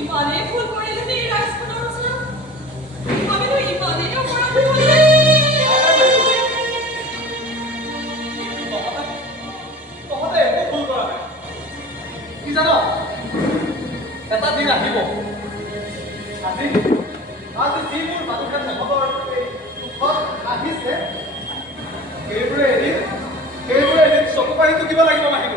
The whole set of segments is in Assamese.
ইমানে ভুল কৰিলে নে ৰাজকুমাৰৰ ওচৰত আমিনো ইমানে অপৰাধী হলে তহঁতে একো ভুল কৰা নাই কি জান এটা দিন আহিব আজি যিবোৰ মানুহে তহঁতৰ এই দুখত আহিছে সেইবোৰে এদিন চকু পানী টুকিব লাগিব মাহিব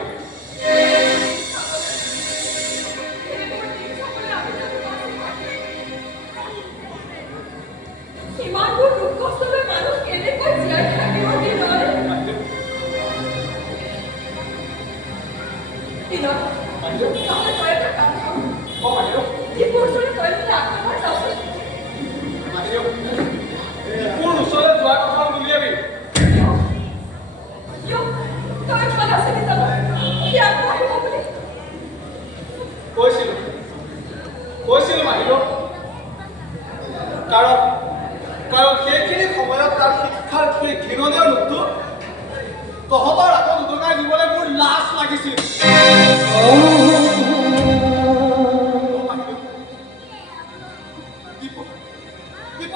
ইমানবোৰ দুখ কষ্ট লৈ মানুহ কেনেকৈ জীয়াই থাকিব দিনয় নহ'লে তই এটা কাম কৰ কি পুৰুষৰে তই মানে আক্ৰমণ যাওঁচোন মোৰ ওচৰলৈ যোৱাৰ কথা উলিয়াবি তই ভাল আছে জানো সি আগবাঢ়িব বুলি কৈছিলো মাহিৰ কাৰণ সেইখিনি সময়ত তাৰ শিক্ষাৰ সেই ঘৃণনীয় ৰূপটো তহঁতৰ আগত উদঙাই দিবলৈ মোৰ লাজ লাগিছিল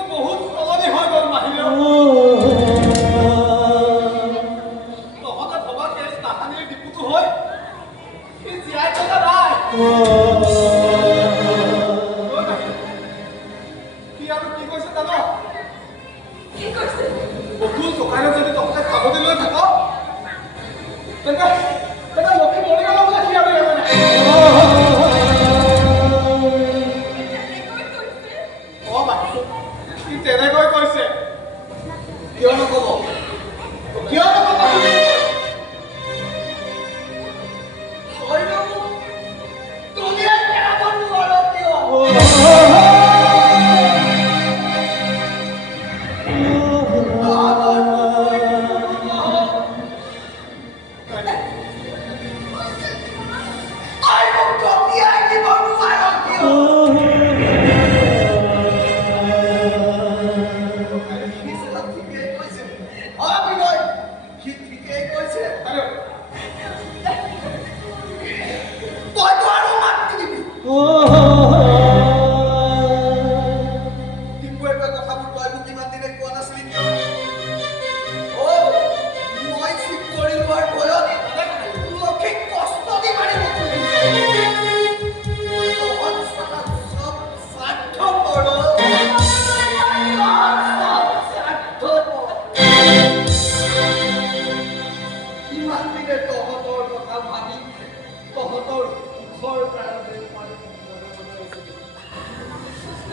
বহুত সলনি হৈ গ'ল মাহিৰ তহঁতে ভবা সেই তাহানিৰ ডিপুটো হয় সি জীয়াই থকা নাই কি কৈছে জান কি কৈছে বকুল টকাৰে যদি তহঁতে খাবলৈ লৈ থাক তেন্তে লক্ষী মৰি গ'ল বোলে সি আৰু সি তেনেকৈ কৈছে কিয় নকব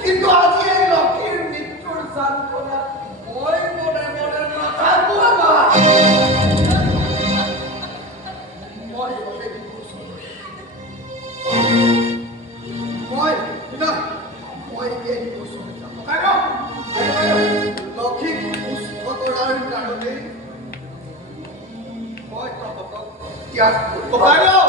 কিন্তু আজি এই লক্ষীৰ মৃত্যুৰ যন্ত্ৰণা মই মনে মনে নাথাকো লক্ষীক সুস্থ কৰাৰ কাৰণে মই তহঁতক ত্যাগ